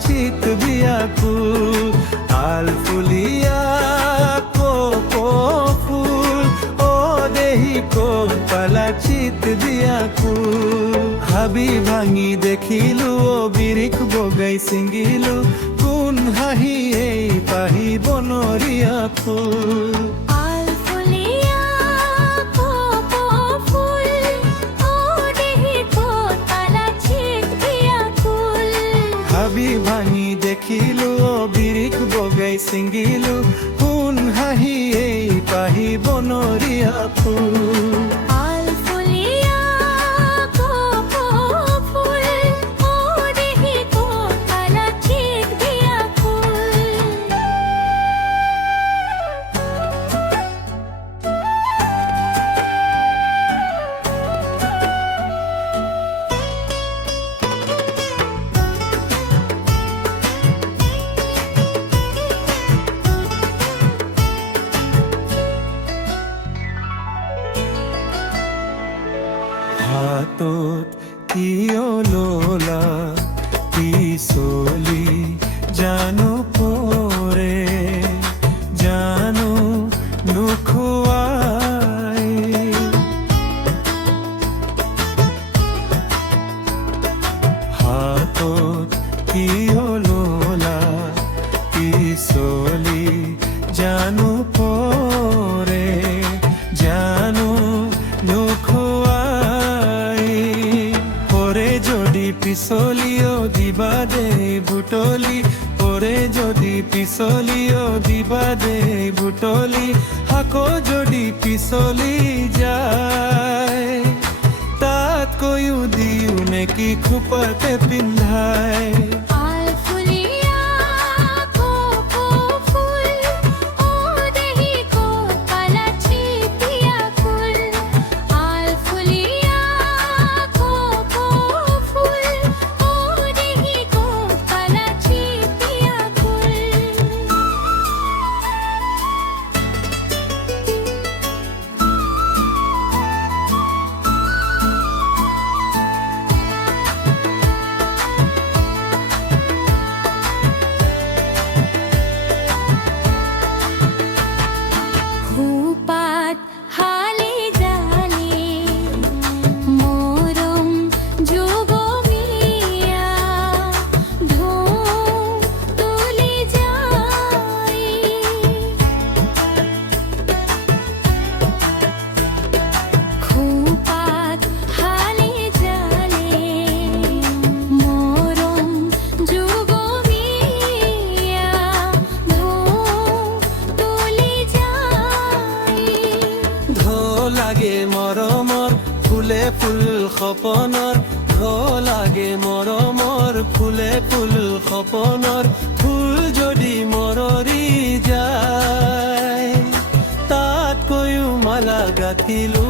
চিত বিয়াকুল আলফুলিয়া কোকো ফুল ও দেহি কোন পালা চিত বিয়াকুল হাবি ভাঙি দেখিলো ও বিৰিখ বগাই ছিঙিলো কোন হাঁহি এই পাহি বনৰীয়া ফুল হাবি ভাঙি দেখিলো বিৰিখ বগাই ছিঙিলো কোন হাঁহি এই পাহি বনৰীয়া ফুল হাতত কিয় ললা পিছলি জানো পৰে জানো নোখোৱাই হাতত কিয় ললা পিছলি জানো পৰে জানো পিছলিও দিবা দে বুটলি পরে যদি পিছলিও দিবা দে বুটলি হাকো যদি পিছলি যায় তাত কৈও দিও নেকি খোপাতে পিন্ধাই লাগে মৰমৰ ফুলে ফুল সপনৰ লাগে মৰমৰ ফুলে ফুল সপনৰ ফুল যদি মৰৰি যায় তাত কৈও মালা গাঁঠিলো